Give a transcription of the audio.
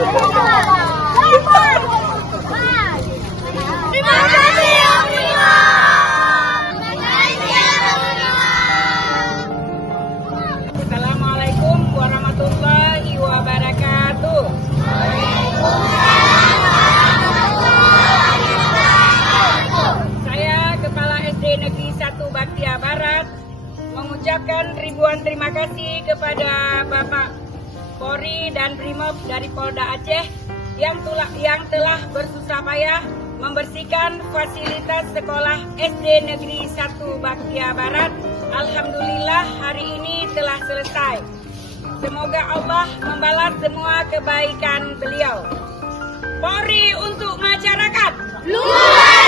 Terima kasih ya Prima. Assalamualaikum warahmatullahi wabarakatuh. Saya Kepala SD Negeri 1 Baktia Barat mengucapkan ribuan terima kasih kepada Bapak Polri dan Brimob dari Polda Aceh yang telah bersusah payah membersihkan fasilitas sekolah SD Negeri 1 Baktia Barat. Alhamdulillah hari ini telah selesai. Semoga Allah membalas semua kebaikan beliau. Polri untuk masyarakat. Luar